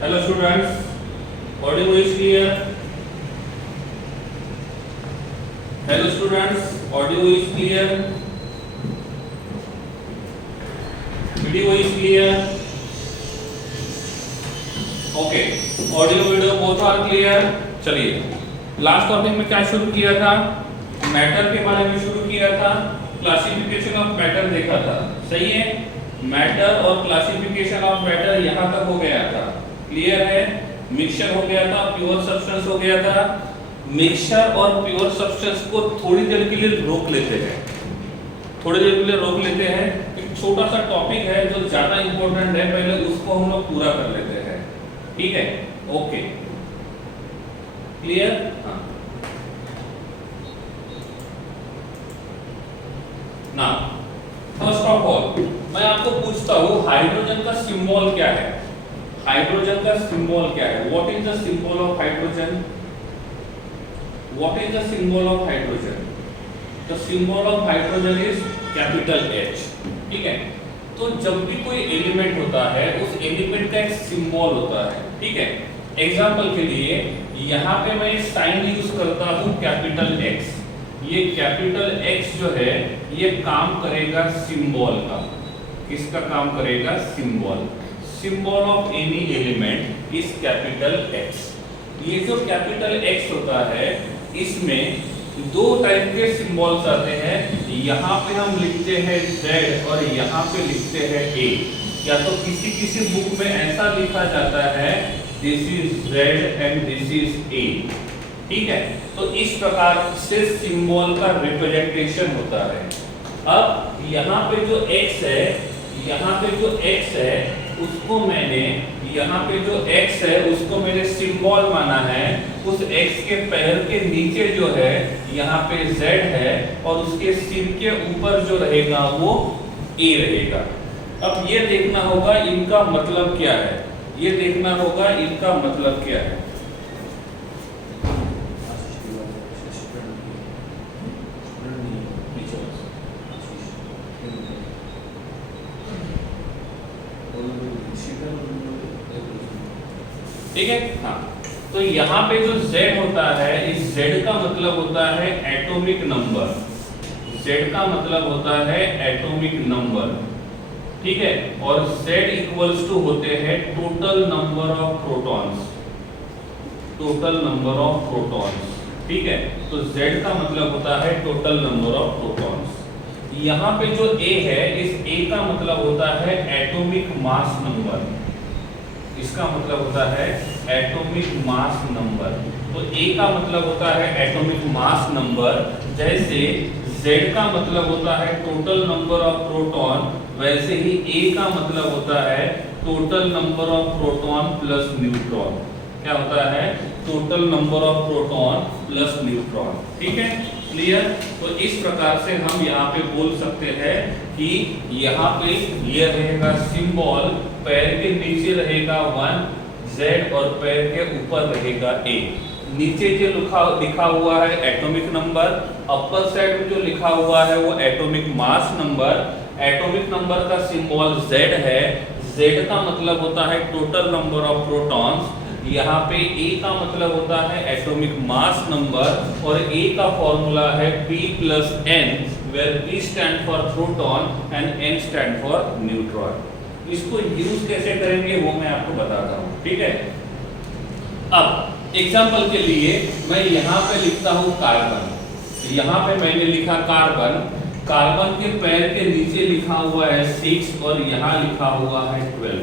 Hello students, audio is clear. Hello students, audio is clear. Video is clear. Okay, audio video both are clear. चलिए, last topic में क्या शुरू किया था? Matter के बारे में शुरू किया था, क्लासिफिकेशन ऑफ मैटर देखा था, सही है? मैटर और क्लासिफिकेशन ऑफ मैटर यहाँ तक हो गया था, क्लियर है? मिक्सचर हो गया था, प्योर सब्सटेंस हो गया था। मिक्सचर और प्योर सब्सटेंस को थोड़ी देर के लिए रोक लेते हैं, थोड़ी देर के लिए रोक लेते हैं। एक छोटा सा टॉपिक है जो ज्यादा इंपॉर्टेंट है, पहले उसको हम लोग पूरा कर लेते हैं, ठीक है? Okay, clear? हाँ, ना फर्स्ट ऑफ ऑल मैं आपको पूछता हूँ, हाइड्रोजन का सिंबल क्या है? हाइड्रोजन का सिंबल क्या है? What is the symbol of hydrogen? What is the symbol of hydrogen? The symbol of hydrogen is capital H, ठीक है? तो जब भी कोई एलिमेंट होता है, उस एलिमेंट का एक सिंबल होता है, ठीक है? एग्जांपल के लिए यहाँ पे मैं साइन यूज करता हूँ कैपिटल X। ये कैपिटल X जो है ये काम करेगा सिंबल का। किसका काम करेगा? Symbol. Symbol of any element is capital X। ये जो कैपिटल X होता है इसमें दो टाइप के सिंबल्स आते हैं। यहाँ पे हम लिखते हैं Z और यहाँ पे लिखते हैं A। या तो किसी किसी बुक में ऐसा लिखा जाता है this is Z and this is A, ठीक है? तो इस प्रकार से सिंबल का रिप्रेजेंटेशन होता है। अब यहाँ पे जो X है, यहाँ पे जो X है उसको मैंने, यहाँ पे जो X है उसको मैंने सिंबल माना है। उस X के पैर के नीचे जो है यहाँ पे Z है और उसके सिर के ऊपर जो रहेगा वो A रहेगा। अब ये देखना होगा इनका मतलब क्या है, ये देखना होगा इनका मतलब क्या है। ठीक है? हाँ, तो यहाँ पे जो Z होता है, इस Z का मतलब होता है एटॉमिक नंबर। Z का मतलब होता है एटॉमिक नंबर, ठीक है? और Z इक्वल्स टू होते हैं total number of protons, total number of protons, ठीक है? तो Z का मतलब होता है टोटल नंबर ऑफ प्रोटॉन्स। यहाँ पे जो A है, इस A का मतलब होता है एटॉमिक मास नंबर। इसका मतलब होता है एटॉमिक मास नंबर। तो A का मतलब होता है एटॉमिक मास नंबर। जैसे Z का मतलब होता है टोटल नंबर ऑफ प्रोटॉन, वैसे ही A का मतलब होता है total number of proton plus neutron. क्या होता है? Total number of proton plus neutron, ठीक है? क्लियर? तो इस प्रकार से हम यहाँ पे बोल सकते हैं कि यहाँ पे ये रहेगा सिंबल, पैर के नीचे रहेगा 1 Z और पैर के ऊपर रहेगा A। नीचे जो लिखा हुआ है एटॉमिक नंबर, अपर साइड में जो लिखा हुआ है वो atomic mass number. Atomic number का सिंबल Z है। Z का मतलब होता है टोटल नंबर ऑफ प्रोटॉन्स। यहाँ पे A का मतलब होता है एटॉमिक मास नंबर और A का फॉर्मूला है P plus N, where P stand for proton and N stand for neutron. इसको यूज कैसे करेंगे वो मैं आपको बताता हूँ, ठीक है? अब एग्जांपल के लिए मैं यहाँ पे लिखता हूँ कार्बन। यहाँ पे मैंने लिखा कार्बन, कार्बन के पैर के नीचे लिखा हुआ है 6 और यहाँ लिखा हुआ है 12,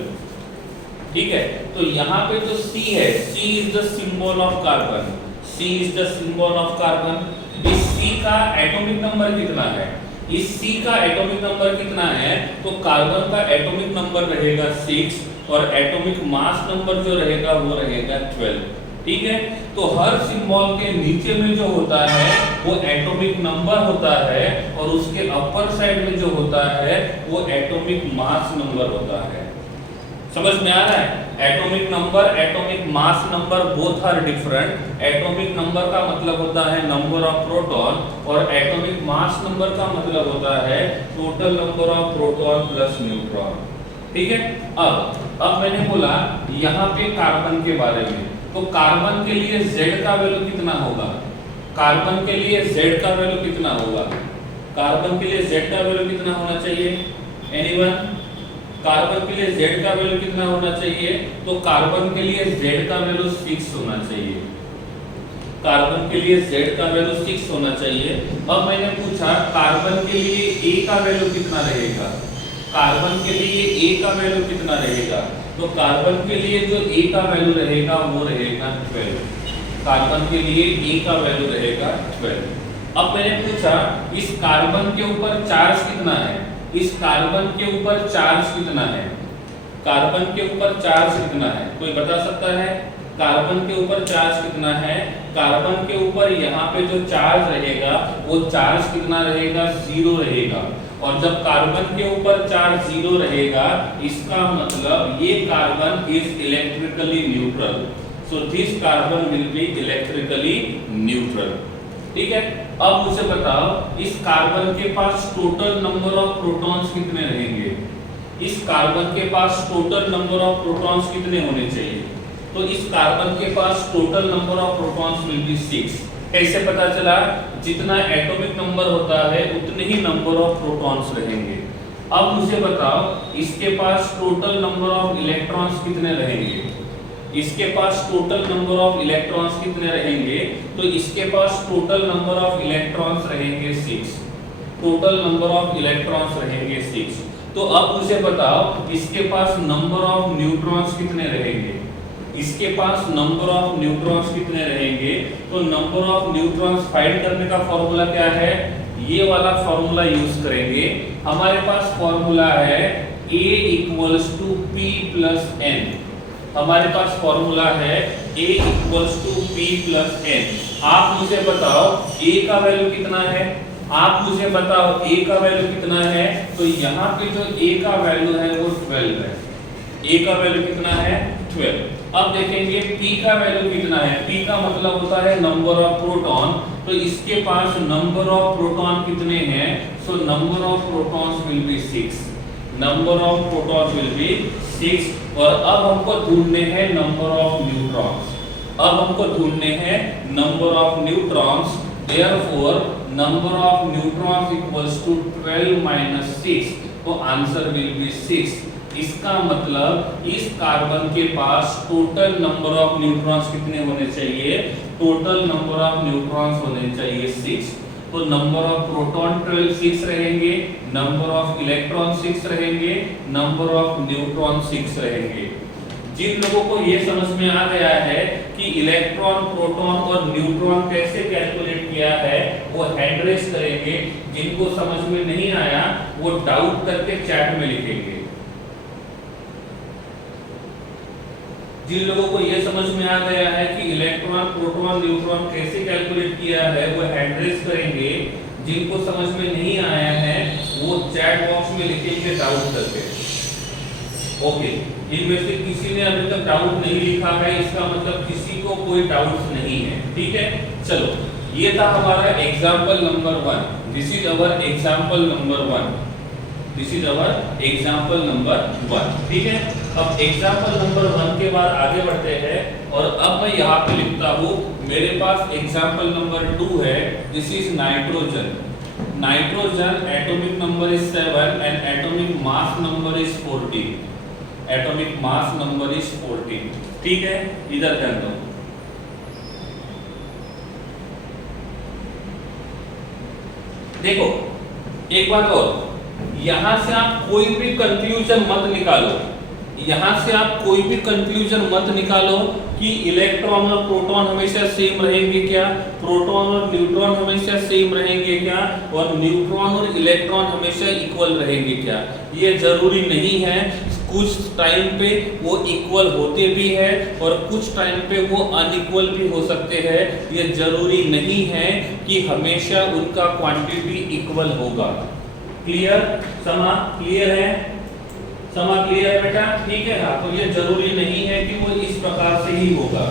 ठीक है? तो यहाँ पे जो C है, C is the symbol of carbon. C is the symbol of carbon. इस C का एटॉमिक नंबर कितना है? इस C का एटॉमिक नंबर कितना है? तो कार्बन का एटॉमिक नंबर रहेगा 6 और एटॉमिक मास नंबर जो रहेगा वो रहेगा 12, ठीक है? तो हर सिंबल के नीचे में जो होता है वो एटॉमिक नंबर होता है और उसके अपर साइड में जो होता है वो एटॉमिक मास नंबर होता है। समझ में आ रहा है? Atomic number, atomic mass number both are different. Atomic number का मतलब होता है नंबर ऑफ प्रोटॉन और एटॉमिक मास नंबर का मतलब होता है total number of proton plus neutron. ठीक है। अब मैंने बोला यहाँ पे कार्बन के बारे में, तो कार्बन के लिए Z का वैल्यू कितना होगा? कार्बन के लिए Z का वैल्यू कितना होगा? कार्बन के लिए Z का वैल्यू कितना होना चाहिए? एनीवन? कार्बन के लिए Z का वैल्यू कितना होना चाहिए? तो कार्बन के लिए Z का वैल्यू 6 होना चाहिए। कार्बन के लिए Z का वैल्यू 6 होना चाहिए। अब मैंने पूछा कार्बन के लिए A का वैल्यू कितना रहेगा? कार्बन के लिए A का वैल्यू कितना रहेगा? तो कार्बन के लिए जो A का वैल्यू रहेगा वो रहेगा 12। कार्बन के लिए A का वैल्यू रहेगा 12। अब मैंने पूछा इस कार्बन के ऊपर चार्ज कितना है? इस कार्बन के ऊपर चार्ज कितना है? कार्बन के ऊपर चार्ज कितना है? कोई बता सकता है? कार्बन के ऊपर चार्ज कितना है? कार्बन के ऊपर यहाँ पे जो चार्ज रहेगा वो चार्ज कितना रहेगा? 0 रहेगा। और जब कार्बन के ऊपर चार्ज 0 रहेगा इसका मतलब ये carbon is electrically neutral. So this carbon will be electrically neutral. ठीक है। अब मुझे बताओ इस कार्बन के पास टोटल नंबर ऑफ प्रोटॉन्स कितने रहेंगे? इस कार्बन के पास टोटल नंबर ऑफ प्रोटॉन्स कितने होने चाहिए? तो इस कार्बन के पास total number of protons will be 6। कैसे पता चला? जितना एटॉमिक नंबर होता है उतने ही नंबर ऑफ प्रोटॉन्स रहेंगे। अब मुझे बताओ इसके पास टोटल नंबर ऑफ इलेक्ट्रॉन्स कितने रहेंगे? इसके पास टोटल नंबर ऑफ इलेक्ट्रॉन्स कितने रहेंगे? तो इसके पास टोटल नंबर ऑफ इलेक्ट्रॉन्स रहेंगे 6। टोटल नंबर ऑफ इलेक्ट्रॉन्स रहेंगे 6। तो अब मुझे बताओ इसके पास नंबर ऑफ न्यूट्रॉन्स कितने रहेंगे? इसके पास नंबर ऑफ न्यूट्रॉन्स कितने रहेंगे? तो नंबर ऑफ न्यूट्रॉन्स फाइंड करने का फॉर्मूला क्या है? ये वाला फॉर्मूला यूज करेंगे। हमारे पास फॉर्मूला है A equals to P plus N। हमारे पास फॉर्मूला है A equals to P plus N। आप मुझे बताओ A का वैल्यू कितना है? आप मुझे बताओ A का वैल्यू कितना है? तो यहाँ पे जो A का वैल्यू है वो 12 है। A का वैल्यू कितना है? 12। अब देखेंगे P का वैल्यू कितना है? P का मतलब होता है नंबर ऑफ प्रोटॉन। तो इसके पास नंबर ऑफ प्रोटॉन कितने हैं? सो number of protons will be 6। Number of protons will be 6। और अब हमको ढूंढने हैं नंबर ऑफ न्यूट्रॉन्स। अब हमको ढूंढने हैं number of neutrons. Therefore number of neutrons equals to 12 minus 6। तो आंसर विल बी 6। इसका मतलब इस कार्बन के पास टोटल नंबर ऑफ न्यूट्रॉन्स कितने होने चाहिए? टोटल नंबर ऑफ न्यूट्रॉन्स होने चाहिए 6। तो नंबर ऑफ प्रोटॉन 6 रहेंगे, नंबर ऑफ इलेक्ट्रॉन 6 रहेंगे, नंबर ऑफ न्यूट्रॉन 6 रहेंगे। जिन लोगों को ये समझ में आ गया है कि इलेक्ट्रॉन, प्रोटॉन और न्यूट्रॉन कैसे कैलकुलेट किया है वो हैंड रेस करेंगे। जिनको समझ में नहीं आया वो डाउट करके चैट में लिखेंगे। जिन लोगों को यह समझ में आ गया है कि इलेक्ट्रॉन, प्रोटॉन, न्यूट्रॉन कैसे कैलकुलेट किया है वो हैंड रेस करेंगे। जिनको समझ में नहीं आया है वो चैट बॉक्स में लिखेंगे डाउट करके। ओके, इनमें से किसी ने अभी तक डाउट नहीं लिखा है इसका मतलब किसी को कोई डाउट नहीं है। ठीक है, चलो ये था हमारा example number 1। This is our example number 1। This is our example number 1। ठीक है, अब एग्जांपल नंबर 1 के बाद आगे बढ़ते हैं और अब मैं यहाँ पे लिखता हूँ मेरे पास एग्जांपल नंबर 2 है। This is nitrogen. Nitrogen atomic number is 7 and atomic mass number is 14। Atomic mass number is 14। ठीक है, इधर कर दो। देखो एक बात और, यहां से आप कोई भी कंक्लूजन मत निकालो। यहां से आप कोई भी कंक्लूजन मत निकालो कि इलेक्ट्रॉन और प्रोटॉन हमेशा सेम रहेंगे क्या, प्रोटॉन और न्यूट्रॉन हमेशा सेम रहेंगे क्या, और न्यूट्रॉन और इलेक्ट्रॉन हमेशा इक्वल रहेंगे क्या। ये जरूरी नहीं है। कुछ टाइम पे वो इक्वल होते भी हैं और कुछ टाइम पे वो अनइक्वल भी हो सकते हैं। ये जरूरी नहीं है कि हमेशा उनका क्वांटिटी इक्वल होगा। क्लियर? समा क्लियर है? समा क्लियर है बेटा? ठीक है। हाँ, तो ये जरूरी नहीं है कि वो इस प्रकार से ही होगा।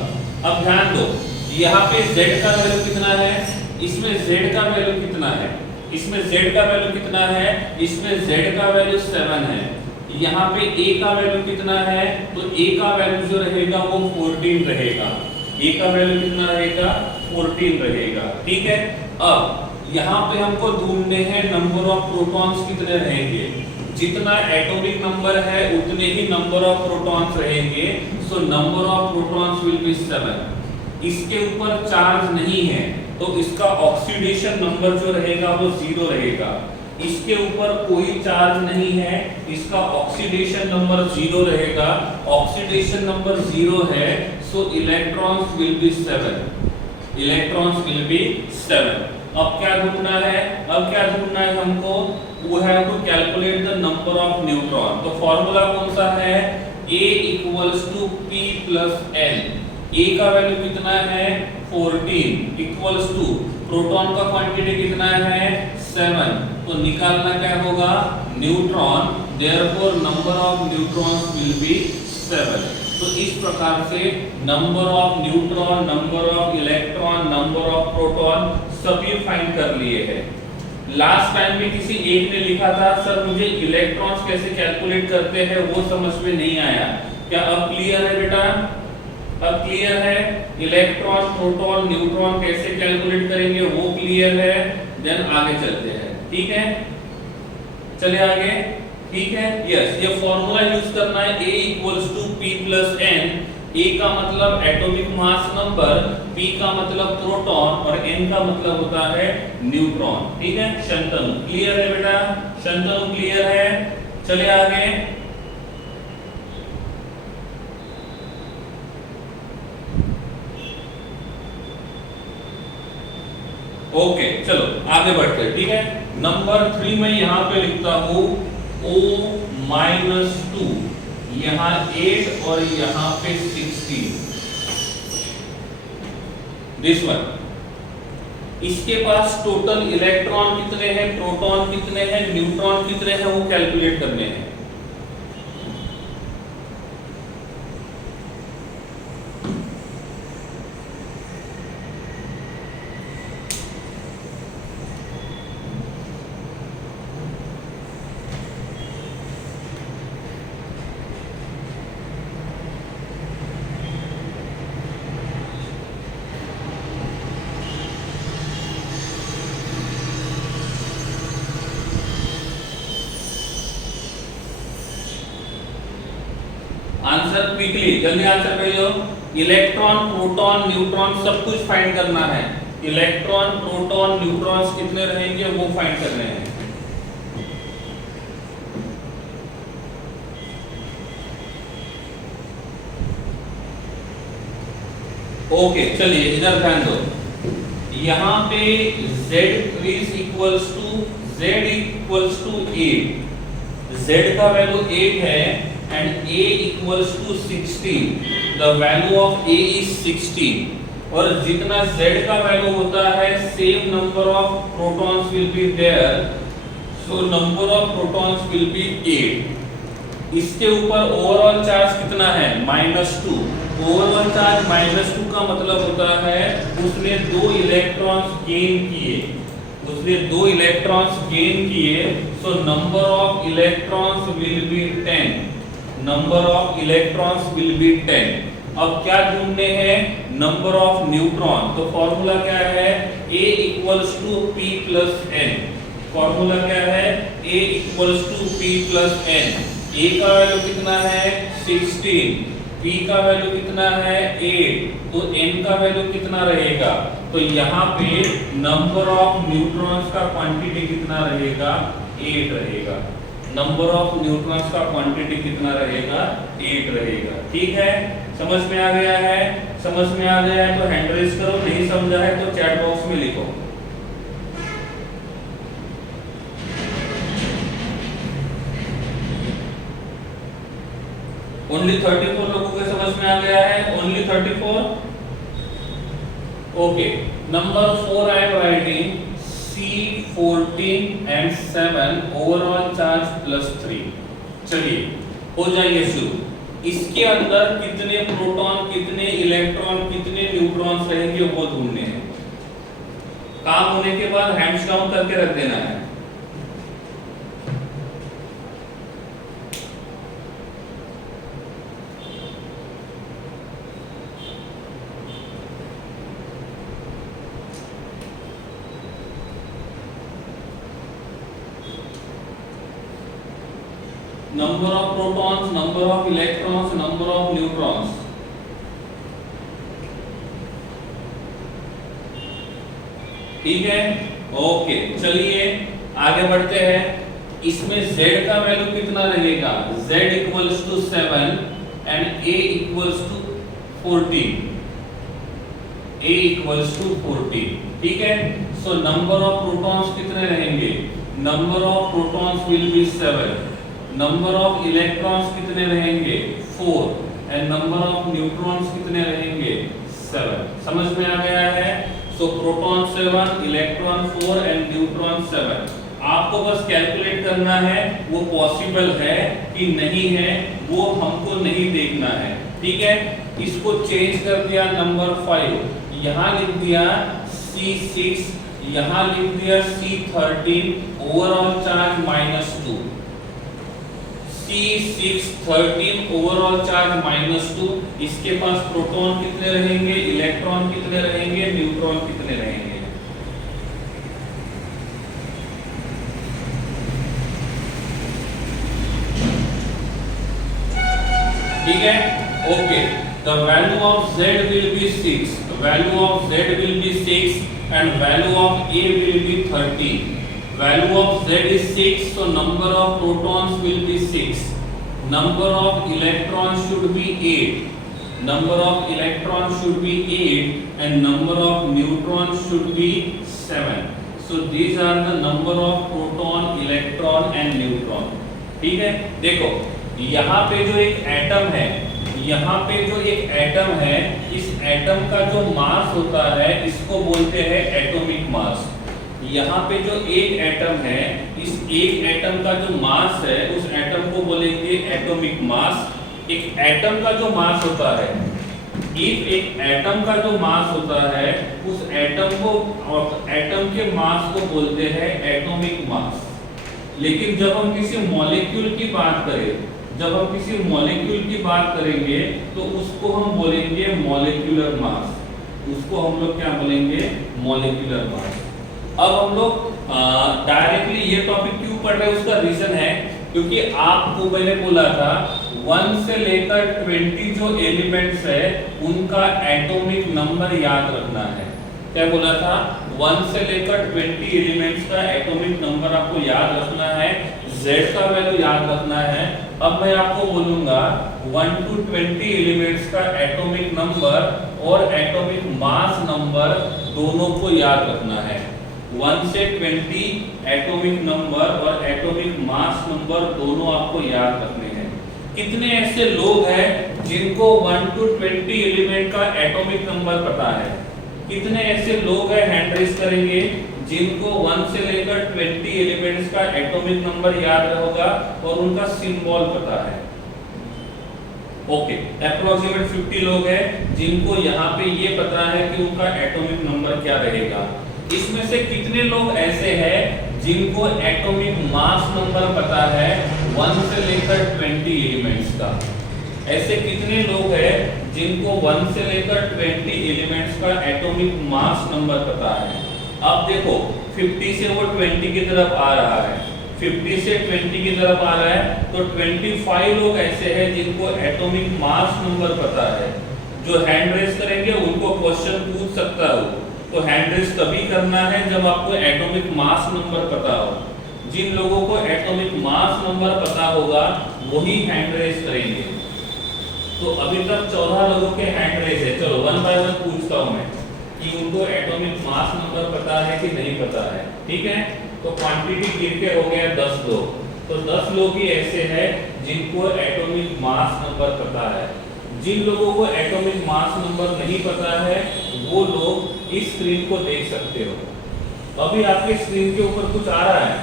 अब ध्यान दो, यहाँ पे z का वैल्यू कितना है, इसमें z का वैल्यू कितना है, इसमें z का वैल्यू कितना है, इसमें z का वैल्यू 7 है, यहाँ पे a का वैल्यू कितना है, तो a का वैल्यू जो रहेगा वो 14 रहेगा। a का वैल्यू कितना रहेगा, 14 रहेगा। ठीक है, अब यहाँ पे हमको ढूंढने हैं नंबर ऑफ प्रोटॉन्स कितने रहेंगे। जितना एटॉमिक नंबर है उतने ही नंबर ऑफ प्रोटॉन्स रहेंगे। सो number of protons will be 7। इसके ऊपर चार्ज नहीं है तो इसका ऑक्सीडेशन नंबर जो रहेगा वो 0 रहेगा। इसके ऊपर कोई चार्ज नहीं है, इसका ऑक्सीडेशन नंबर 0 रहेगा। ऑक्सीडेशन नंबर 0 है, सो electrons will be 7। Electrons will be 7। अब क्या ढूंढना है, अब क्या ढूंढना है हमको, वो है to calculate the number of neutron. तो फॉर्मूला कौन सा है, A equals to P plus N। A का वैल्यू कितना है 14 इक्वल्स टू प्रोटॉन का क्वांटिटी कितना है 7। तो निकालना क्या होगा, neutron. Therefore number of neutrons will be 7। तो इस प्रकार से number of neutron, number of electron, number of proton सभी फाइंड कर लिए हैं। लास्ट टाइम में किसी एक ने लिखा था सर मुझे इलेक्ट्रॉन्स कैसे कैलकुलेट करते हैं वो समझ में नहीं आया। क्या अब क्लियर है बेटा, अब क्लियर है, इलेक्ट्रॉन, प्रोटॉन, न्यूट्रॉन कैसे कैलकुलेट करेंगे वो क्लियर है। देन आगे चलते हैं, ठीक है, चले आगे, ठीक है। यस, ये फॉर्मूला यूज करना है, A equals to P plus N। A का मतलब एटॉमिक मास नंबर, P का मतलब प्रोटॉन और N का मतलब होता है न्यूट्रॉन। ठीक है, शंतनु क्लियर है बेटा, शंतनु क्लियर है। चले आगे, ओके चलो आगे बढ़ते हैं। ठीक है, नंबर 3 में यहां पे लिखता हूं O-2, यहां 8 और यहां पे 16। दिस वन, इसके पास टोटल इलेक्ट्रॉन कितने हैं, प्रोटॉन कितने हैं, न्यूट्रॉन कितने हैं वो कैलकुलेट करने हैं। आंसर क्विकली, जल्दी आंसर भेजो। इलेक्ट्रॉन, प्रोटॉन, न्यूट्रॉन सब कुछ फाइंड करना है। इलेक्ट्रॉन, प्रोटॉन, न्यूट्रॉन्स कितने रहेंगे वो फाइंड करने हैं। ओके चलिए इधर ध्यान दो, यहां पे Z is equals to Z equals to 8। Z का वैल्यू 8 है and A equals to 16। The value of A is 16। और जितना Z का वैल्यू होता है same number of protons will be there, so number of protons will be 8। इसके ऊपर overall charge कितना है -2। ओवरऑल चार्ज -2 का मतलब होता है उसने 2 इलेक्ट्रॉन्स गेन किए, उसने 2 इलेक्ट्रॉन्स गेन किए, so number of electrons will be 10। Number of electrons will be 10। अब क्या ढूंढने हैं, नंबर ऑफ न्यूट्रॉन। तो फॉर्मूला क्या है, A equals to P plus N। Formula क्या है, A equals to P plus N। A का वैल्यू कितना है 16, P का वैल्यू कितना है 8, तो N का वैल्यू कितना रहेगा। तो यहाँ पे नंबर ऑफ न्यूट्रॉन्स का क्वांटिटी कितना रहेगा 8 रहेगा। नंबर ऑफ न्यूट्रॉन्स का क्वांटिटी कितना रहेगा 8 रहेगा। ठीक है, समझ में आ गया है, समझ में आ गया है तो हैंड रेज करो, नहीं समझा है तो चैट बॉक्स में लिखो। ओनली 34 लोगों के समझ में आ गया है, only 34। Okay, number 4 I am writing C14 and 7 overall charge +3। चलिए हो जाइए शुरू। इसके अंदर कितने प्रोटॉन, कितने इलेक्ट्रॉन, कितने न्यूट्रॉन्स रहेंगे वो ढूंढने हैं। काम होने के बाद हैंड्स डाउन करके रख देना है। number of protons, number of electrons, number of neutrons. ठीक है, ओके, चलिए आगे बढ़ते हैं। इसमें z का वैल्यू कितना रहेगा? z equals to 7 and a equals to 14, a equals to 14, ठीक है। सो नंबर ऑफ प्रोटॉन्स कितने रहेंगे? Number of protons will be 7, number of electrons कितने रहेंगे? 4 एंड नंबर ऑफ न्यूट्रॉन्स कितने रहेंगे? 7। समझ में आ गया है? सो प्रोटॉन 7, इलेक्ट्रॉन 4 एंड न्यूट्रॉन 7। आपको बस कैलकुलेट करना है वो पॉसिबल है कि नहीं है, वो हमको नहीं देखना है, ठीक है। इसको चेंज कर दिया नंबर 5, यहां लिख दिया C6, यहां लिख दिया C13, overall charge -2, C6 13 overall charge -2। इसके पास प्रोटॉन कितने रहेंगे, इलेक्ट्रॉन कितने रहेंगे, न्यूट्रॉन कितने रहेंगे? ठीक है, okay. The value of Z will be 6, value of Z will be 6 and value of A will be 13। Value of Z is 6, so number of protons will be 6. Number of electrons should be 8. Number of electrons should be 8, and number of neutrons should be 7. So these are the number of proton, electron, and neutron. ठीक है, देखो यहाँ पे जो एक atom है, यहाँ पे जो एक एटम है, इस एटम का जो मास होता है इसको बोलते हैं एटॉमिक मास। यहाँ पे जो एक एटम है, इस एक एटम का जो मास है उस एटम को बोलेंगे एटॉमिक मास। एक एटम का जो मास होता है, एक एटम का जो मास होता है उस एटम को, एटम के मास को बोलते हैं एटॉमिक मास। लेकिन जब हम किसी मॉलिक्यूल की बात करें, जब हम किसी मॉलिक्यूल की बात करेंगे तो उसको हम बोलेंगे मॉलिक्यूलर मास। उसको हम लोग क्या बोलेंगे? Molecular mass. अब हम लोग डायरेक्टली ये टॉपिक क्यों पढ़ रहे हैं उसका रीजन है, क्योंकि आपको मैंने बोला था 1 से लेकर 20 जो एलिमेंट्स है उनका एटॉमिक नंबर याद रखना है। क्या बोला था? 1 से लेकर 20 एलिमेंट्स का एटॉमिक नंबर आपको याद रखना है, Z का वैल्यू याद रखना है। अब मैं आपको बोलूंगा 1 to 20 एलिमेंट्स का एटॉमिक नंबर और एटॉमिक मास नंबर दोनों को याद रखना है। 1 से 20 एटॉमिक नंबर और एटॉमिक मास नंबर दोनों आपको याद रखने हैं। कितने ऐसे लोग हैं जिनको 1 to 20 एलिमेंट का एटॉमिक नंबर पता है? कितने ऐसे लोग हैं, हैंड रेज करेंगे, जिनको 1 से लेकर 20 एलिमेंट्स का एटॉमिक नंबर याद होगा और उनका सिंबल पता है? ओके, अप्रोक्सीमेट 50 लोग हैं जिनको यहाँ पे ये पता है कि उनका एटॉमिक नंबर क्या रहेगा। इसमें से कितने लोग ऐसे हैं जिनको एटॉमिक मास नंबर पता है 1 से लेकर 20 एलिमेंट्स का? ऐसे कितने लोग हैं जिनको 1 से लेकर 20 एलिमेंट्स का एटॉमिक मास नंबर पता है? अब देखो 50 से वो 20 की तरफ आ रहा है, 50 से 20 की तरफ आ रहा है, तो 25 लोग ऐसे हैं जिनको एटॉमिक मास नंबर पता है। जो हैंड रेज करेंगे उनको क्वेश्चन पूछ सकता हो, तो हैंड रेज तभी करना है जब आपको एटॉमिक मास नंबर पता हो। जिन लोगों को एटॉमिक मास नंबर पता होगा वही हैंड रेज करेंगे। तो अभी तक 14 लोगों के हैंड रेज है। चलो 1 बाय 1 पूछता हूं मैं कि उनको एटॉमिक मास नंबर पता है कि नहीं पता है। ठीक है, तो क्वांटिटी गिर के हो गया 10 लोग, तो 10 लोग ही ऐसे हैं जिनको एटॉमिक मास नंबर पता है। जिन लोगों को एटॉमिक मास नंबर नहीं पता है वो लोग इस स्क्रीन को देख सकते हो। अभी आपके स्क्रीन के ऊपर कुछ आ रहा है?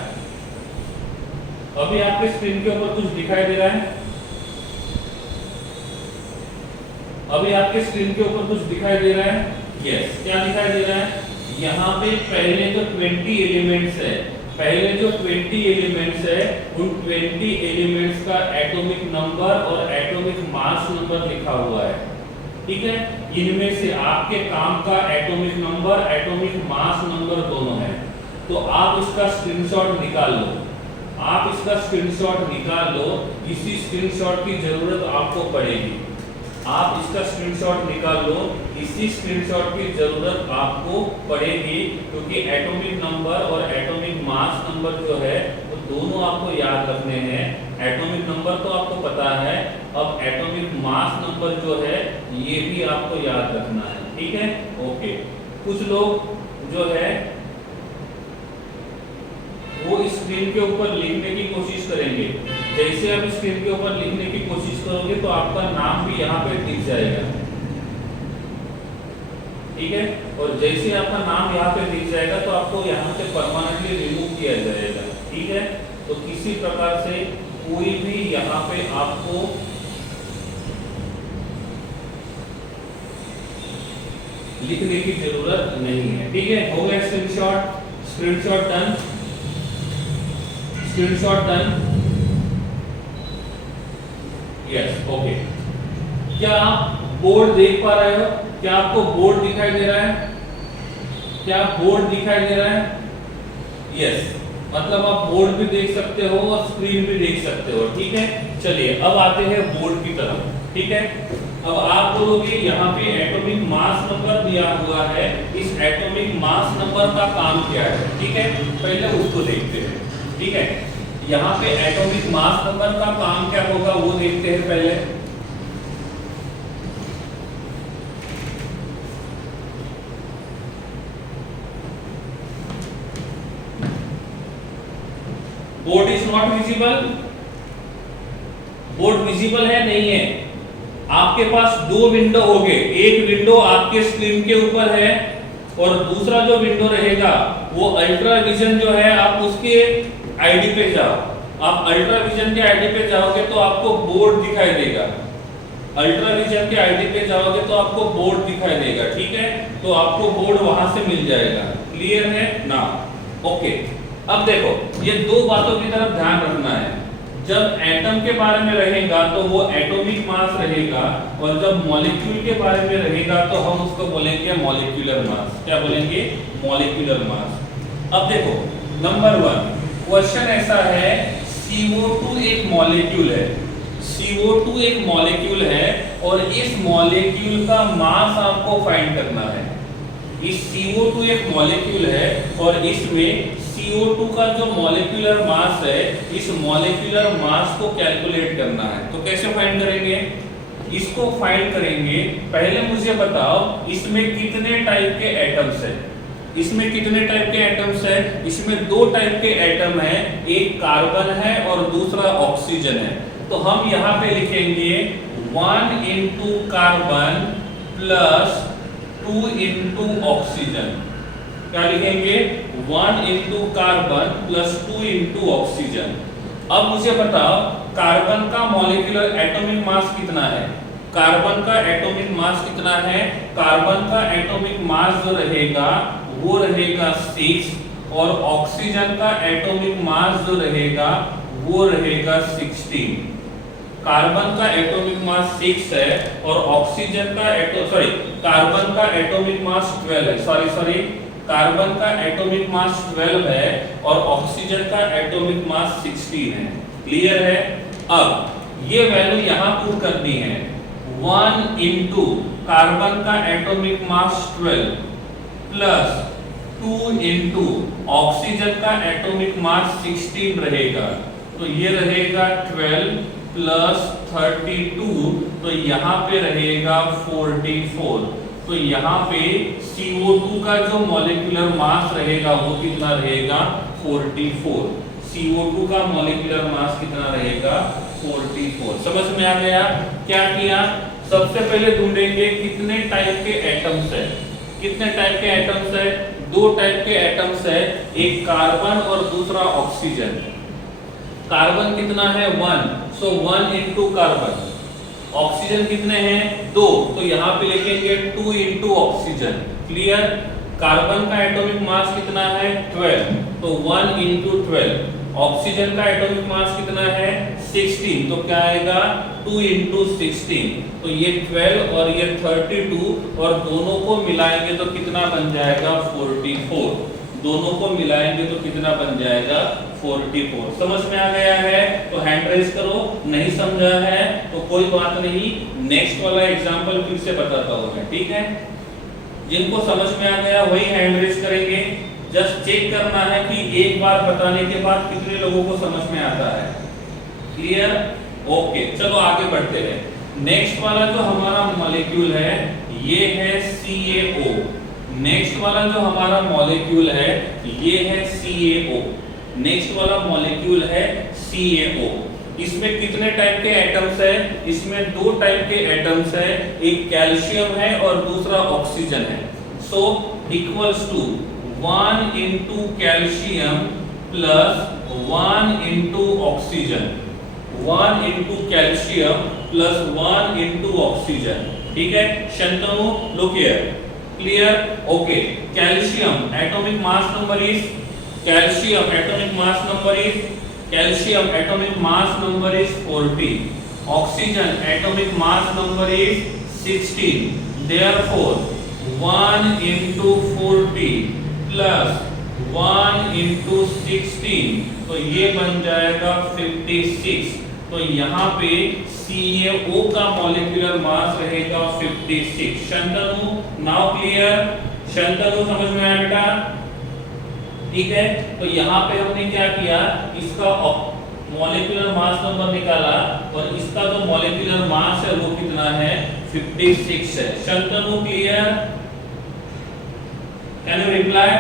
अभी आपके स्क्रीन के ऊपर कुछ दिखाई दे रहा है? अभी आपके स्क्रीन के ऊपर कुछ दिखाई दे रहा है? यस, क्या दिखाई दे रहा है? यहाँ पे पहले जो 20 एलिमेंट्स है, पहले जो 20 एलिमेंट्स है उन 20 एलिमेंट्स का एटॉमिक नंबर और एटॉमिक मास नंबर लिखा हुआ है। ठीक है, इनमें से आपके काम का atomic number, atomic mass number दोनों है। तो आप इसका स्क्रीनशॉट निकाल लो। आप इसका स्क्रीनशॉट निकाल लो, इसी स्क्रीनशॉट की जरूरत आपको पड़ेगी। आप इसका स्क्रीनशॉट निकाल लो, इसी स्क्रीनशॉट की जरूरत आपको पड़ेगी, क्योंकि एटॉमिक नंबर और एटॉमिक मास नंबर जो है वो दोनों आपको याद रखने हैं। एटॉमिक नंबर तो आपको पता है, अब एटॉमिक मास नंबर जो है ये भी आपको याद रखना है, ठीक है। ओके, कुछ लोग जो है वो स्क्रीन के ऊपर लिखने की कोशिश करेंगे। जैसे आप स्क्रीन के ऊपर लिखने की कोशिश करोगे तो आपका नाम भी यहाँ पे दिख जाएगा, ठीक है। और जैसे आपका नाम यहाँ पे दिख जाएगा तो आपको यहाँ से परमानेंटली रिमूव किया जाएगा, ठीक है। तो किसी प्रकार से कोई भी यहाँ पे आपको लिखने की जरूरत नहीं है, ठीक है। हो गया screenshot, screenshot done, screenshot done, yes, okay. क्या आप बोर्ड देख पा रहे हो? क्या आपको बोर्ड दिखाई दे रहा है? क्या बोर्ड दिखाई दे रहा है? यस, मतलब आप बोर्ड भी देख सकते हो और स्क्रीन भी देख सकते हो, ठीक है। चलिए अब आते हैं बोर्ड की तरफ, ठीक है। अब आप बोलोगे यहाँ पे एटॉमिक मास नंबर दिया हुआ है, इस एटॉमिक मास नंबर का काम क्या है, ठीक है। पहले उसको देखते हैं, ठीक है। यहाँ पे एटॉमिक मास नंबर का काम क्या होगा वो देखते हैं पहले। Board is not visible, board visible है नहीं है। आपके पास दो विंडो होंगे, एक विंडो आपके स्क्रीन के ऊपर है और दूसरा जो विंडो रहेगा वो अल्ट्रा विजन जो है, आप उसके आईडी पे जाओ। आप अल्ट्रा विजन के आईडी पे जाओगे तो आपको बोर्ड दिखाई देगा। अल्ट्रा विजन के आईडी पे जाओगे तो आपको बोर्ड दिखाई देगा, ठीक है। तो आपको बोर्ड वहां से मिल जाएगा, क्लियर है ना? ओके, अब देखो ये दो बातों की तरफ ध्यान रखना है। जब एटम के बारे में रहेगा तो वो एटॉमिक मास रहेगा, और जब मॉलिक्यूल के बारे में रहेगा तो हम उसको बोलेंगे मॉलिक्यूलर मास। क्या बोलेंगे? Molecular mass. अब देखो नंबर 1 क्वेश्चन ऐसा है, CO2 एक मॉलिक्यूल है, CO2 एक मॉलिक्यूल है और इस मॉलिक्यूल का मास आपको फाइंड करना है। इस CO2 एक मॉलिक्यूल है और इसमें CO2 का जो मॉलिक्यूलर मास है, इस मॉलिक्यूलर मास को कैलकुलेट करना है। तो कैसे फाइंड करेंगे? इसको फाइंड करेंगे, पहले मुझे बताओ इसमें कितने टाइप के एटम्स है। इसमें कितने टाइप के एटम्स है? इसमें दो टाइप के एटम है, एक कार्बन है और दूसरा ऑक्सीजन है। तो हम यहाँ पे लिखेंगे 1 into carbon plus 2 into oxygen. क्या लिखेंगे? 1 into carbon plus 2 into oxygen. अब मुझे बताओ कार्बन का मॉलिक्यूलर एटॉमिक मास कितना है? कार्बन का एटॉमिक मास कितना है? कार्बन का एटॉमिक मास जो रहेगा वो रहेगा 6 और ऑक्सीजन का एटॉमिक मास जो रहेगा वो रहेगा 16। कार्बन का एटॉमिक मास 6 है और ऑक्सीजन का कार्बन का एटॉमिक मास 12 है। सॉरी कार्बन का एटॉमिक मास 12 है और ऑक्सीजन का एटॉमिक मास 16 है। क्लियर है? अब ये वैल्यू यहां पुट करनी है। 1 into कार्बन का atomic mass 12 plus 2 into oxygen का एटॉमिक मास 16 रहेगा। तो ये रहेगा 12 प्लस 32, तो यहाँ पे रहेगा 44। तो यहाँ पे CO2 का जो मॉलिक्यूलर मास रहेगा वो कितना रहेगा? 44। CO2 का मॉलिक्यूलर मास कितना रहेगा? 44। समझ में आ गया? क्या किया? सबसे पहले ढूंढेंगे कितने टाइप के एटम्स है। कितने टाइप के एटम्स है? दो टाइप के एटम्स है, एक कार्बन और दूसरा ऑक्सीजन। कार्बन कितना है? 1, सो 1 into कार्बन। ऑक्सीजन कितने हैं? 2, तो यहाँ पे लिखेंगे 2 into ऑक्सीजन। क्लियर? कार्बन का एटॉमिक मास कितना है? 12, तो 1 into 12। ऑक्सीजन का एटॉमिक मास कितना है? 16, तो क्या आएगा? 2 into 16। तो ये 12 और ये 32 और दोनों को मिलाएंगे तो कितना बन जाएगा? 44। दोनों को मिलाएंगे तो कितना बन जाएगा 44। समझ में आ गया है तो हैंड रेज करो, नहीं समझा है तो कोई बात नहीं, नेक्स्ट वाला एग्जांपल फिर से बताता हूं मैं, ठीक है। जिनको समझ में आ गया वही हैंड रेज करेंगे। जस्ट चेक करना है कि एक बार बताने के बाद कितने लोगों को समझ में आता है। क्लियर? ओके, चलो आगे बढ़ते हैं। नेक्स्ट वाला जो हमारा मॉलिक्यूल है ये है CaO। नेक्स्ट वाला जो हमारा मॉलिक्यूल है ये है CaO। नेक्स्ट वाला मॉलिक्यूल है CaO। इसमें कितने टाइप के एटम्स है? इसमें दो टाइप के एटम्स है, एक कैल्शियम है और दूसरा ऑक्सीजन है। So equals to 1 into calcium plus 1 into oxygen, 1 into calcium plus 1 into oxygen. ठीक है Shantanu, look here, clear? Okay, calcium atomic mass number is, calcium atomic mass number is, calcium atomic mass number is 40, oxygen atomic mass number is 16। Therefore 1 into 40 plus 1 into 16, तो ये बन जाएगा 56। तो यहाँ पे CaO का मॉलिक्यूलर मास रहेगा 56। Shantanu, now clear? शंतनु समझ में आया बेटा? ठीक है, तो यहाँ पे हमने क्या किया, इसका मॉलिक्यूलर मास नंबर निकाला और इसका जो मॉलिक्यूलर मास है वो कितना है 56 है। Shantanu clear? Can you reply?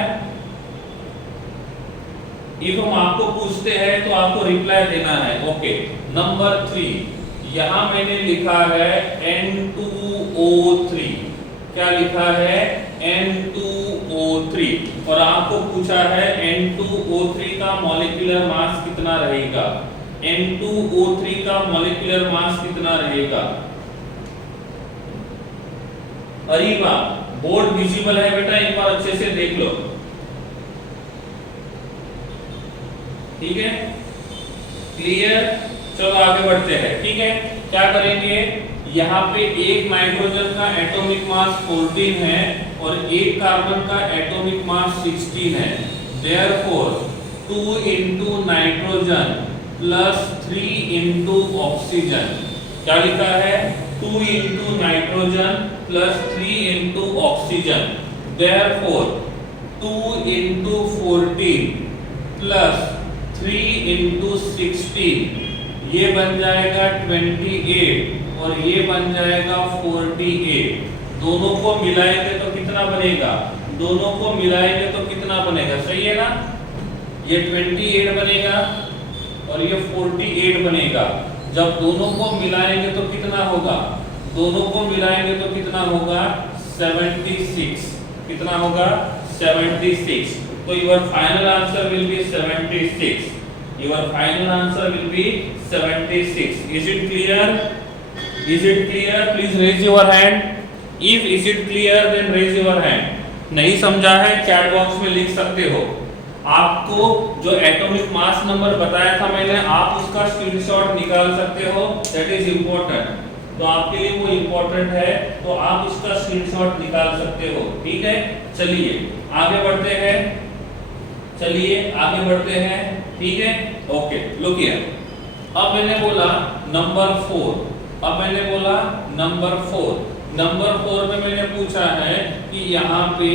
If हम आपको पूछते हैं तो आपको रिप्लाई देना है। ओके, नंबर 3 यहां मैंने लिखा है N2O3। क्या लिखा है? N2O3। और आपको पूछा है N2O3 का मॉलिक्यूलर मास कितना रहेगा? N2O3 का मॉलिक्यूलर मास कितना रहेगा? अरे वाह, बोर्ड विजिबल है बेटा, एक बार अच्छे से देख लो। ठीक है, क्लियर? चलो आगे बढ़ते हैं। ठीक है, क्या करेंगे, यहाँ पे एक नाइट्रोजन का एटॉमिक मास 14 है और एक कार्बन का एटॉमिक मास 16 है। Therefore 2 into nitrogen plus 3 into oxygen. क्या लिखा है? 2 into nitrogen plus 3 into oxygen. Therefore 2 into 14 plus 3 into 16, ये बन जाएगा 28 और ये बन जाएगा 48। दोनों को मिलाएंगे तो कितना बनेगा? दोनों को मिलाएंगे तो कितना बनेगा? सही है ना? ये 28 बनेगा और ये 48 बनेगा। जब दोनों को मिलाएंगे तो कितना होगा? दोनों को मिलाएंगे तो कितना होगा? 76। कितना होगा? 76। So your final answer will be 76. Your final answer will be 76. Is it clear? Is it clear? Please raise your hand. If is it clear, then raise your hand. नहीं समझा है चैट बॉक्स में लिख सकते हो। आपको जो atomic mass number बताया था मैंने, आप उसका स्क्रीनशॉट निकाल सकते हो। That is important. तो आपके लिए वो इम्पोर्टेंट है, तो आप उसका स्क्रीनशॉट निकाल सकते हो। ठीक है, चलिए आगे बढ़ते हैं। चलिए आगे बढ़ते हैं। ठीक है, ओके, लुक हियर। अब मैंने बोला नंबर 4। अब मैंने बोला नंबर 4। नंबर 4 में मैंने पूछा है कि यहाँ पे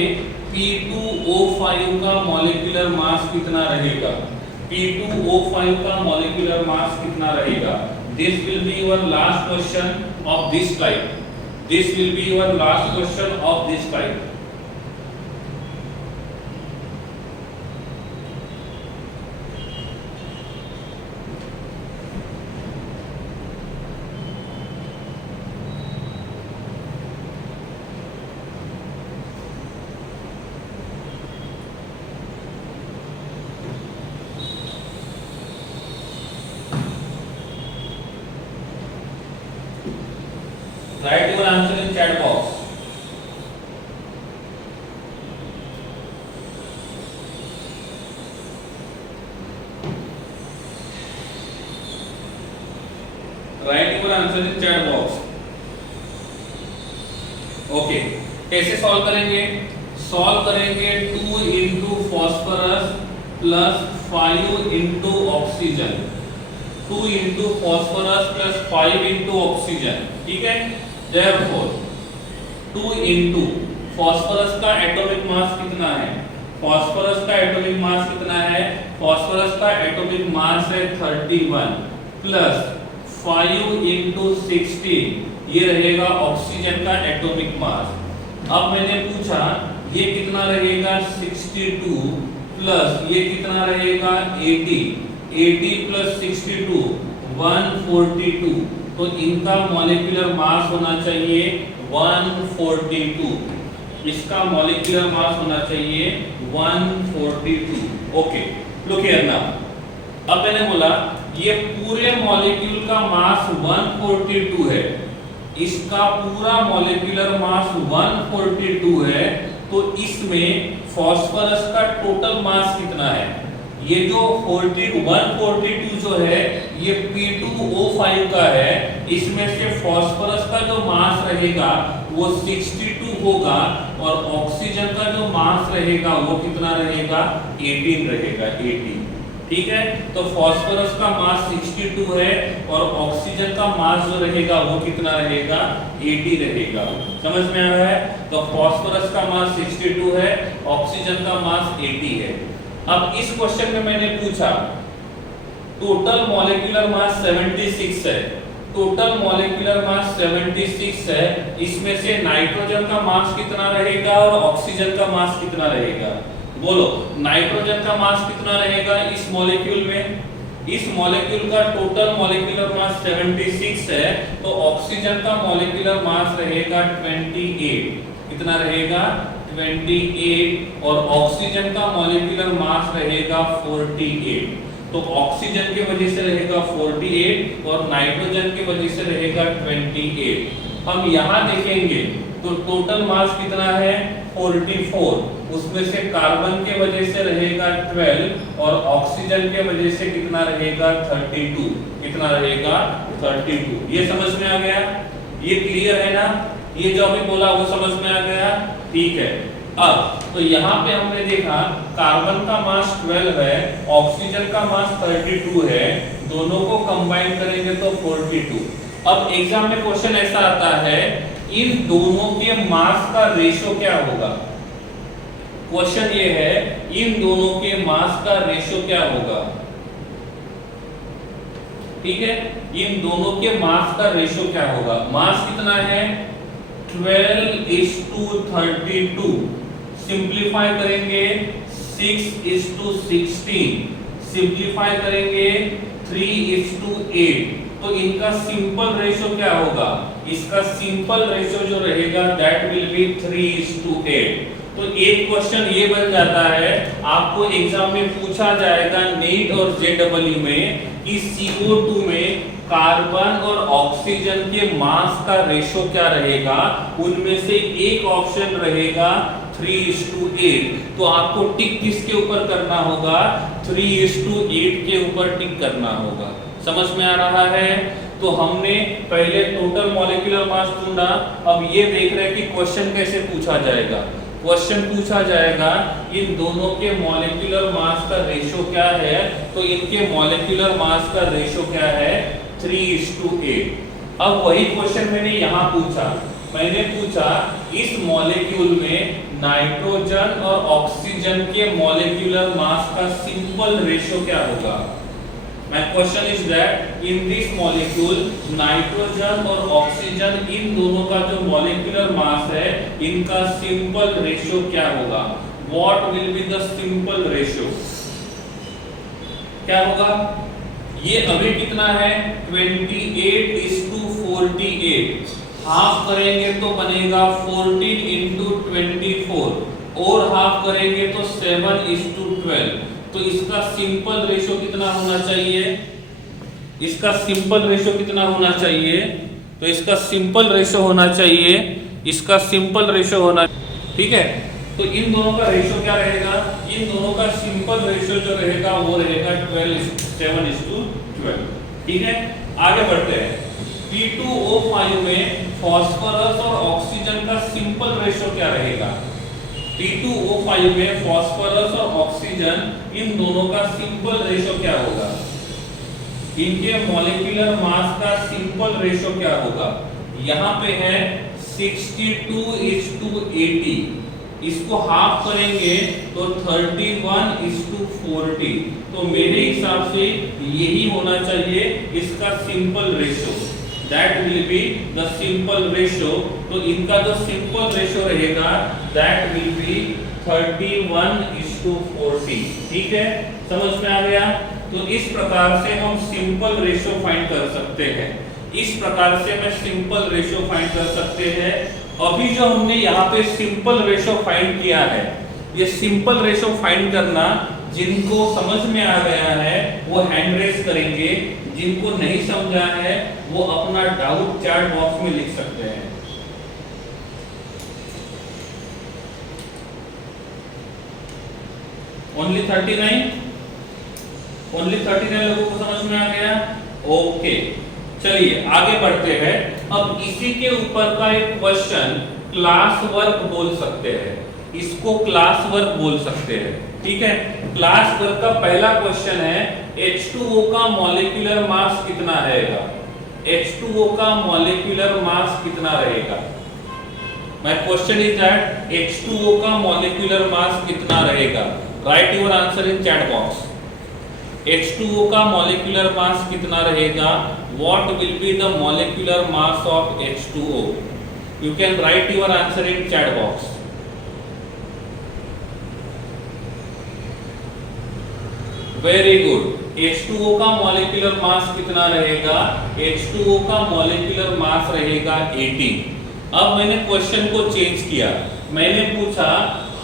P2O5 का मॉलिक्यूलर मास कितना रहेगा? P2O5 का मॉलिक्यूलर मास कितना रहेगा? This will be your last question of this slide. This will be your last question of this slide. Write your answer in chat box. Write your answer in chat box. Okay, कैसे solve करेंगे? Solve करेंगे 2 into phosphorus plus 5 into oxygen, 2 into phosphorus plus 5 into oxygen, ठीक है। Therefore 2 into phosphorus का atomic mass कितना है, phosphorus का atomic mass कितना है, फॉस्फोरस का एटॉमिक मास है 31 प्लस 5 इंटू 16 ये रहेगा ऑक्सीजन का एटॉमिक मास। अब मैंने पूछा ये कितना रहेगा 62 प्लस ये कितना रहेगा 80, 80 प्लस 62 142, तो इनका मॉलिक्यूलर मास होना चाहिए 142, इसका मॉलिक्यूलर मास होना चाहिए 142। ओके लुक हियर नाउ, अब मैंने बोला ये पूरे मॉलिक्यूल का मास 142 है, इसका पूरा मॉलिक्यूलर मास 142 है, तो इसमें फॉस्फोरस का टोटल मास कितना है, ये जो 142 जो है ये P2O5 का है, इसमें से फॉस्फोरस का जो मास रहेगा वो 62 होगा और ऑक्सीजन का जो मास रहेगा वो कितना रहेगा 18 रहेगा, 18, ठीक है। तो फॉस्फोरस का मास 62 है और ऑक्सीजन का मास जो रहेगा वो कितना रहेगा 80 रहेगा, समझ में आ रहा है। तो फॉस्फोरस का मास 62 है, ऑक्सीजन का मास 80 है। अब इस क्वेश्चन में मैंने पूछा टोटल मॉलिक्यूलर मास 76 है, टोटल मॉलिक्यूलर मास 76 है, इसमें से नाइट्रोजन का मास कितना रहेगा और ऑक्सीजन का मास कितना रहेगा, बोलो नाइट्रोजन का मास कितना रहेगा इस मॉलिक्यूल में, इस मॉलिक्यूल का टोटल मॉलिक्यूलर मास 76 है, तो ऑक्सीजन का मॉलिक्यूलर मास रहेगा 28, कितना रहेगा 28, और ऑक्सीजन का मॉलिक्यूलर मास रहेगा 48, तो ऑक्सीजन की वजह से रहेगा 48 और नाइट्रोजन की वजह से रहेगा 28। हम यहाँ देखेंगे तो टोटल मास कितना है 44, उसमें से कार्बन के वजह से रहेगा 12 और ऑक्सीजन के वजह से कितना रहेगा 32, कितना रहेगा 32। ये समझ में आ गया, ये क्लियर है ना, ये जो अभी बोला वो समझ में आ गया, ठीक है। अब तो यहाँ पे हमने देखा कार्बन का मास 12 है, ऑक्सीजन का मास 32 है, दोनों को कंबाइन करेंगे तो 42। अब एग्जाम में क्वेश्चन ऐसा आता है इन दोनों के मास का रेशो क्या होगा, क्वेश्चन ये है इन दोनों के मास का रेशो क्या होगा, ठीक है, इन दोनों के मास का रेशो क्या होगा। मास कितना है 12:32, सिंप्लीफाई करेंगे 6:16, सिंप्लीफाई करेंगे 3:8, तो इनका सिंपल रेशो क्या होगा, इसका सिंपल रेशो जो रहेगा दैट विल बी 3:8। तो एक क्वेश्चन ये बन जाता है, आपको एग्जाम में पूछा जाएगा नीट और जेईई में कि CO2 में कार्बन और ऑक्सीजन के मास का रेशो क्या रहेगा, उनमें से एक ऑप्शन रहेगा 3:8, तो आपको टिक किसके ऊपर करना होगा 3:8 के ऊपर टिक करना होगा, समझ में आ रहा है। तो हमने पहले टोटल मॉलिक्यूलर मास ढूंढा, अब ये देख रहे हैं कि क्वेश्चन कैसे पूछा जाएगा, क्वेश्चन पूछा जाएगा इन दोनों के मॉलिक्यूलर मास का रेशो क्या है, तो इनके मॉलिक्यूलर मास का रेशो क्या है 3:8। अब वही क्वेश्चन मैंने यहाँ पूछा, मैंने पूछा इस मॉलिक्यूल में नाइट्रोजन और ऑक्सीजन के मॉलिक्यूलर मास का सिंपल रेशो क्या होगा। My question is that in this molecule nitrogen और ऑक्सीजन इन दोनों का जो मॉलिक्यूलर मास है इनका सिंपल रेशियो क्या होगा, What will be the simple ratio, क्या होगा। ये अभी कितना है 28:48, हाफ करेंगे तो बनेगा 14 × 24 और हाफ करेंगे तो 7:12, तो इसका सिंपल रेशो कितना होना चाहिए, इसका सिंपल रेशो कितना होना चाहिए, तो इसका सिंपल रेशो होना चाहिए, इसका सिंपल रेशो होना, ठीक है। तो इन दोनों का रेशो क्या रहेगा, इन दोनों का सिंपल रेशो जो रहेगा वो रहेगा 7:12, ठीक है। आगे बढ़ते हैं, P2O5 में फास्फोरस और ऑक्सीजन का सिंपल रेशो क्या रहेगा, P2O5 में फास्फोरस और ऑक्सीजन, इन दोनों का सिंपल रेशो क्या होगा? इनके मॉलिक्यूलर मास का सिंपल रेशो क्या होगा? यहाँ पे है 62:80, इसको हाफ करेंगे तो 31:40। तो मेरे हिसाब से यही होना चाहिए इसका simple ratio, that will be the simple ratio. तो इनका जो सिंपल रेशो रहेगा दैट विल बी 31:40। ठीक है, समझ में आ गया? तो इस प्रकार से हम सिंपल रेशो फाइंड कर सकते हैं। इस प्रकार से मैं सिंपल रेशो फाइंड कर सकते हैं। अभी जो हमने यहाँ पे सिंपल रेशो फाइंड किया है, ये सिंपल रेशो फाइंड करना जिनको समझ में आ गया है वो हैंड रेस करेंगे, जिनको नहीं समझा है वो अपना डाउट चैट बॉक्स में लिख सकते हैं। ओनली 39 लोगों को समझ में आ गया? ओके, चलिए आगे बढ़ते हैं। अब इसी के ऊपर का एक क्वेश्चन क्लास वर्क बोल सकते हैं, इसको क्लास वर्क बोल सकते हैं। ठीक है, क्लास वर्क का पहला क्वेश्चन है H2O का मॉलिक्यूलर मास कितना रहेगा? H2O का मॉलिक्यूलर मास कितना रहेगा? My question is that H2O का मॉलिक्यूलर मास कितना रहेगा? Right your answer in chat box. H2O का मॉलिक्यूलर मास कितना रहेगा? What will be the molecular mass of H2O? You can write your answer in chat box. Very good. H2O का molecular mass कितना रहेगा? H2O का molecular मास रहेगा 18। अब मैंने क्वेश्चन को चेंज किया, मैंने पूछा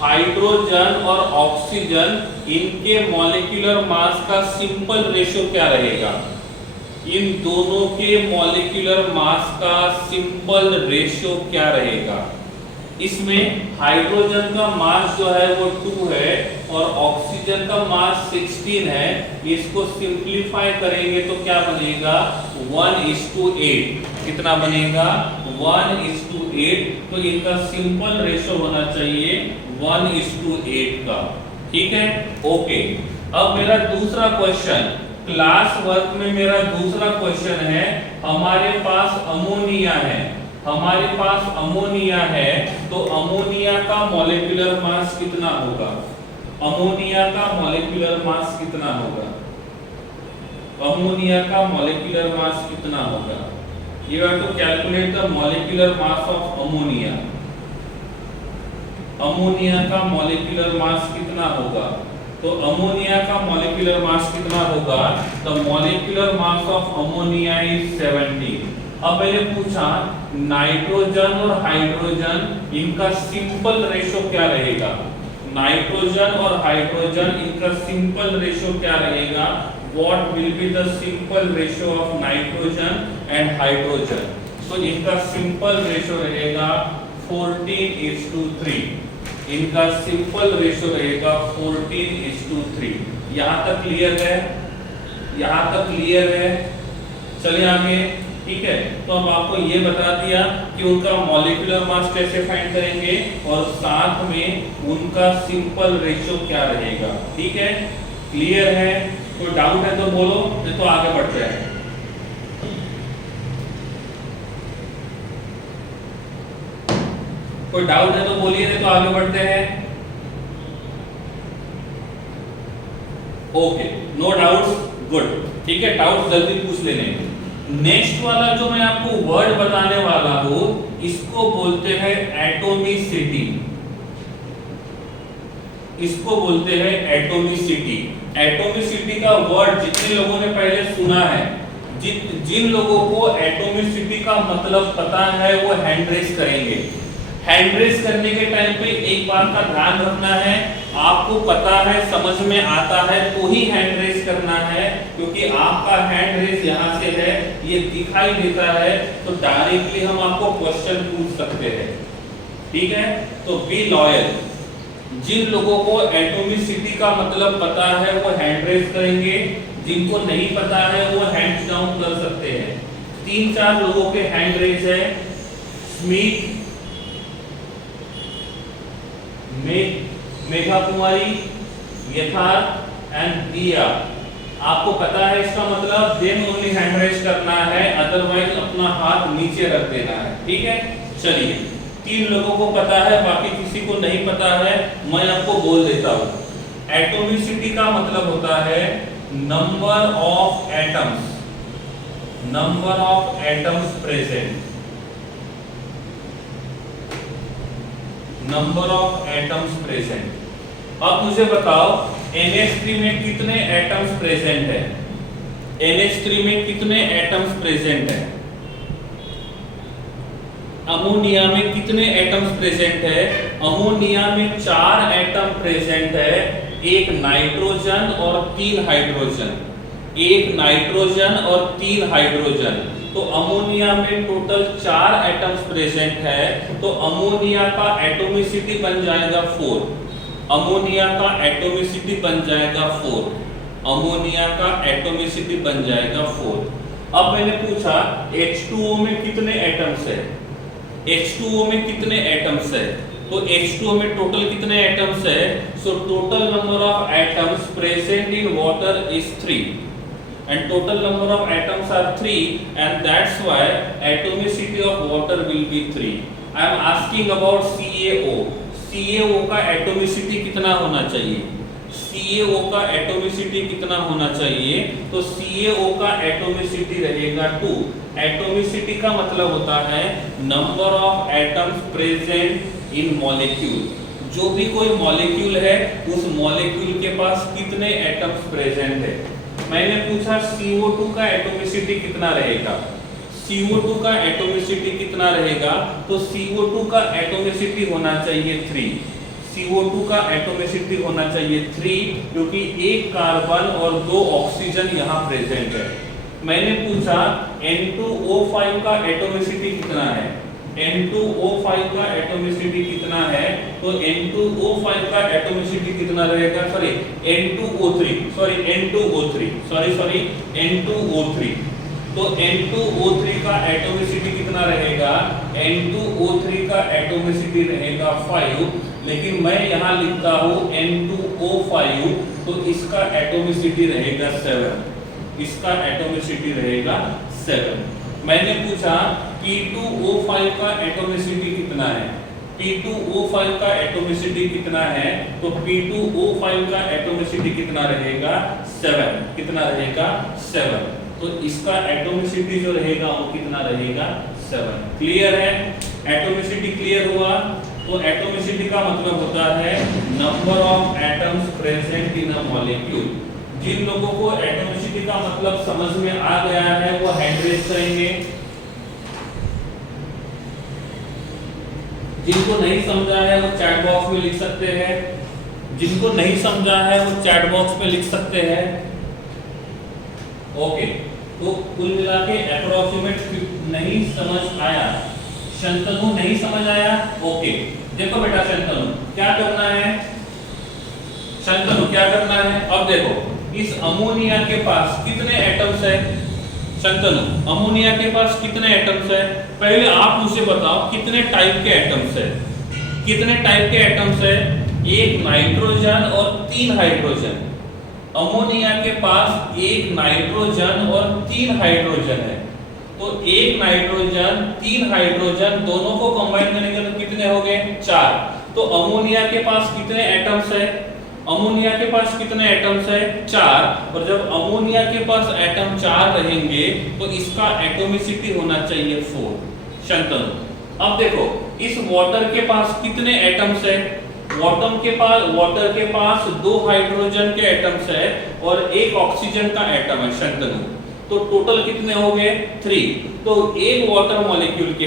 हाइड्रोजन और ऑक्सीजन, इनके मॉलिक्यूलर मास का सिंपल रेशो क्या रहेगा? इन दोनों के मॉलिक्यूलर मास का सिंपल रेशो क्या रहेगा? इसमें हाइड्रोजन का मास जो है वो 2 है और ऑक्सीजन का मास 16 है। इसको सिंपलीफाई करेंगे तो क्या बनेगा? 1:8। कितना बनेगा? 1:8। तो इनका सिंपल रेशो होना चाहिए 1:8 का। ठीक है, ओके। अब मेरा दूसरा क्वेश्चन, क्लास वर्क में मेरा दूसरा क्वेश्चन है, हमारे पास अमोनिया है, हमारे पास अमोनिया है, तो अमोनिया का मॉलिक्यूलर मास कितना होगा? अमोनिया का मॉलिक्यूलर मास कितना होगा? अमोनिया का मॉलिक्यूलर मास कितना होगा? You have to calculate the molecular mass of ammonia. Ammonia का मॉलिक्यूलर मास कितना होगा? तो अमोनिया का मॉलिक्यूलर मास कितना होगा? The molecular mass of ammonia is 70। अब मैंने पूछा नाइट्रोजन और हाइड्रोजन, इनका सिंपल रेशो क्या रहेगा? नाइट्रोजन और हाइड्रोजन, इनका सिंपल रेशो क्या रहेगा? What will be the simple ratio of nitrogen and hydrogen? तो इनका सिंपल रेशो रहेगा 14:3। इनका सिंपल रेशो रहेगा 14:3। यहां तक क्लियर है? यहां तक क्लियर है? चलिए आगे। ठीक है, तो अब आपको ये बता दिया कि उनका मॉलिक्यूलर मास कैसे फाइंड करेंगे और साथ में उनका सिंपल रेशो क्या रहेगा। ठीक है, क्लियर है? कोई डाउट है तो बोलो, नहीं तो आगे बढ़ते हैं। कोई डाउट है तो बोलिए, नहीं तो आगे बढ़ते हैं। Okay, no doubts, good. ठीक है, डाउट जल्दी पूछ लेने। नेक्स्ट वाला जो मैं आपको वर्ड बताने वाला हूं, इसको बोलते हैं एटोमिसिटी। इसको बोलते हैं एटोमिसिटी। एटोमिसिटी का वर्ड जितने लोगों ने पहले सुना है, जिन लोगों को एटोमिसिटी का मतलब पता है वो हैंड रेस करेंगे। हैंड रेस करने के टाइम पे एक बात का ध्यान रखना है, आपको पता है, समझ में आता है तो ही हैंड रेस करना है, क्योंकि आपका हैंड रेस यहाँ से है, ये दिखाई देता है, तो डायरेक्टली हम आपको क्वेश्चन पूछ सकते हैं। ठीक है, तो बी लॉयल। जिन लोगों को एटोमिसिटी का मतलब पता है वो हैंड रेस करेंगे, जिनको नहीं पता है वो हैंड्स डाउन कर सकते हैं। 3-4 लोगों के हैंड रेस है, स्मिथ, मेघा कुमारी, यथार्थ एंड दिया। आपको पता है इसका मतलब, देन ओनली हैंड रेज करना है, अदरवाइज अपना हाथ नीचे रख देना है। ठीक है, चलिए 3 लोगों को पता है, बाकी किसी को नहीं पता है, मैं आपको बोल देता हूं। एटॉमिसिटी का मतलब होता है number of atoms, number of atoms present, number of atoms present. अब मुझे बताओ NH3 में कितने एटम्स प्रेजेंट है? NH3 में कितने एटम्स प्रेजेंट है? अमोनिया में कितने एटम्स प्रेजेंट है? अमोनिया में 4 एटम प्रेजेंट है, एक नाइट्रोजन और 3 हाइड्रोजन, एक नाइट्रोजन और 3 हाइड्रोजन। तो अमोनिया में टोटल 4 एटम्स प्रेजेंट है, तो अमोनिया का एटॉमिसिटी बन जाएगा 4। अमोनिया का एटॉमिसिटी बन जाएगा 4, अमोनिया का एटॉमिसिटी बन जाएगा 4। अब मैंने पूछा H2O में कितने एटम्स है? H2O में कितने एटम्स है? तो H2O में टोटल कितने एटम्स है? So total number of atoms present in water is 3 and total number of atoms are 3 and that's why atomicity of water will be 3. I am asking about CaO. CaO का atomicity कितना होना चाहिए? CaO का atomicity कितना होना चाहिए? तो CaO का एटॉमिसिटी रहेगा 2। एटॉमिसिटी का मतलब होता है number of atoms present in molecule. जो भी कोई मॉलिक्यूल है उस मॉलिक्यूल के पास कितने एटम्स प्रेजेंट है। मैंने पूछा CO2 का एटॉमिसिटी कितना रहेगा? CO2 का एटॉमिसिटी कितना रहेगा? तो CO2 का एटॉमिसिटी होना चाहिए 3। CO2 का एटॉमिसिटी होना चाहिए 3 क्योंकि एक कार्बन और 2 ऑक्सीजन यहाँ प्रेजेंट है। मैंने पूछा N2O5 का एटॉमिसिटी कितना है? N2O5 का एटॉमिसिटी कितना है? तो N2O5 का एटॉमिसिटी कितना रहेगा? N2O3 तो N2O3 का एटॉमिसिटी कितना रहेगा? N2O3 का एटॉमिसिटी रहेगा 5, लेकिन मैं यहाँ लिखता हूँ N2O5, तो इसका एटॉमिसिटी रहेगा 7, इसका एटॉमिसिटी रहेगा 7। मैंने पूछा P2O5 का एटॉमिसिटी कितना है? P2O5 का एटॉमिसिटी कितना है? तो P2O5 का एटॉमिसिटी कितना रहेगा? 7। कितना रहेगा? 7। तो इसका एटॉमिसिटी जो रहेगा वो कितना रहेगा? 7। क्लियर है? एटॉमिसिटी क्लियर हुआ? तो एटॉमिसिटी का मतलब होता है number of atoms present in a molecule. जिन लोगों को एटॉमिसिटी का मतलब समझ में आ गया है वो हैंड रेज करेंगे, जिनको नहीं समझा है वो चैट बॉक्स में लिख सकते हैं, जिनको नहीं समझा है वो चैट बॉक्स में लिख सकते हैं। ओके, तो कुल मिला के अप्रोक्सीमेट नहीं समझ आया? शंतनु नहीं समझ आया? ओके, देखो बेटा शंतनु क्या करना है? शंतनु क्या करना है? अब देखो इस अमोनिया के पास कितने एटम्स है? शंतनु अमोनिया के पास कितने एटम्स है? पहले आप मुझे बताओ कितने टाइप के एटम्स है? कितने टाइप के एटम्स है? एक नाइट्रोजन और 3 हाइड्रोजन। अमोनिया के पास एक नाइट्रोजन और 3 हाइड्रोजन है। तो एक नाइट्रोजन 3 हाइड्रोजन दोनों को कंबाइन करेंगे तो कितने हो गए? 4। तो अमोनिया के पास कितने एटम्स है? अमोनिया के पास कितने एटम्स है? 4। और जब अमोनिया के पास एटम 4 रहेंगे तो इसका एटॉमिसिटी होना चाहिए 4। शंतनु अब देखो इस वाटर के पास कितने एटम्स है? वाटर के पास 2 हाइड्रोजन के एटम्स है और 1 ऑक्सीजन का एटम है। शंतनु तो टोटल कितने हो गए? 3। तो एक वाटर मॉलिक्यूल के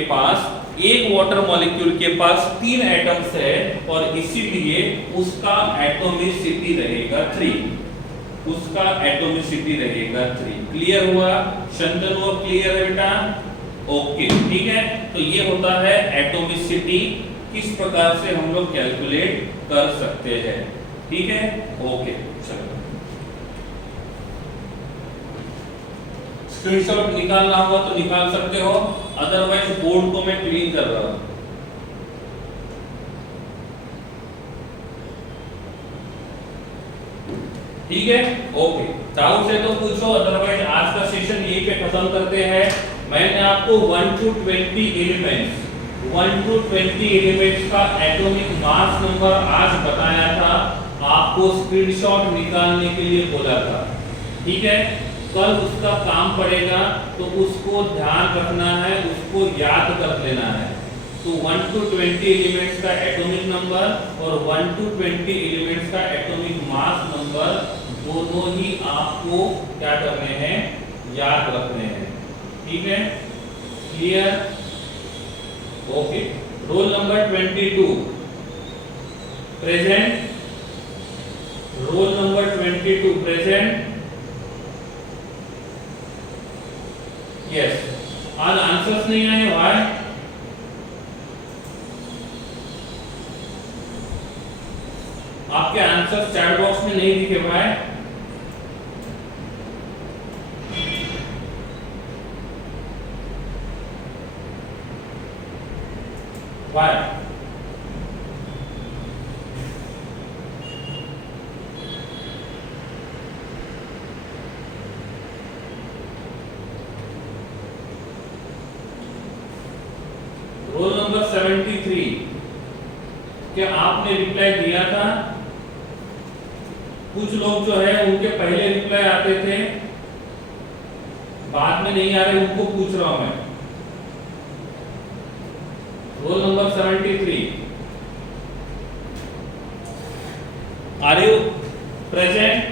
पास 3 एटम्स है और इसीलिए उसका एटॉमिसिटी रहेगा 3। उसका एटॉमिसिटी रहेगा 3। क्लियर हुआ? शंतनु क्लियर है बेटा? ओके ठीक है। तो ये होता है एटॉमिसिटी, किस प्रकार से हम लोग कैलकुलेट कर सकते हैं। ठीक है, ओके चलो स्क्रीनशॉट निकालना होगा तो निकाल सकते हो, अदरवाइज बोर्ड को मैं क्लीन कर रहा हूं। ठीक है, ओके। डाउट है तो पूछो, अदरवाइज आज का सेशन यहीं पे खत्म करते हैं। मैंने आपको 1 to 20 एलिमेंट्स का एटॉमिक मास नंबर आज बताया था, आपको स्क्रीनशॉट निकालने के लिए बोला था। ठीक है, कल उसका काम पड़ेगा तो उसको ध्यान रखना है, उसको याद कर लेना है। तो 1 to 20 एलिमेंट्स का एटॉमिक नंबर और 1 to 20 एलिमेंट्स का एटॉमिक मास नंबर दोनों ही आपको क्या करने हैं, याद रखने हैं। ठीक है, clear, okay. Roll number 22 present, roll number 22 present, yes. आज आंसर्स नहीं आए, व्हाई? आपके आंसर चैट बॉक्स में नहीं दिखे भाई। वाई? रोल नंबर 73, क्या आपने रिप्लाई दिया था? कुछ लोग जो है उनके पहले रिप्लाई आते थे, बाद में नहीं आ रहे, उनको पूछ रहा हूं मैं। Roll number 73, are you present?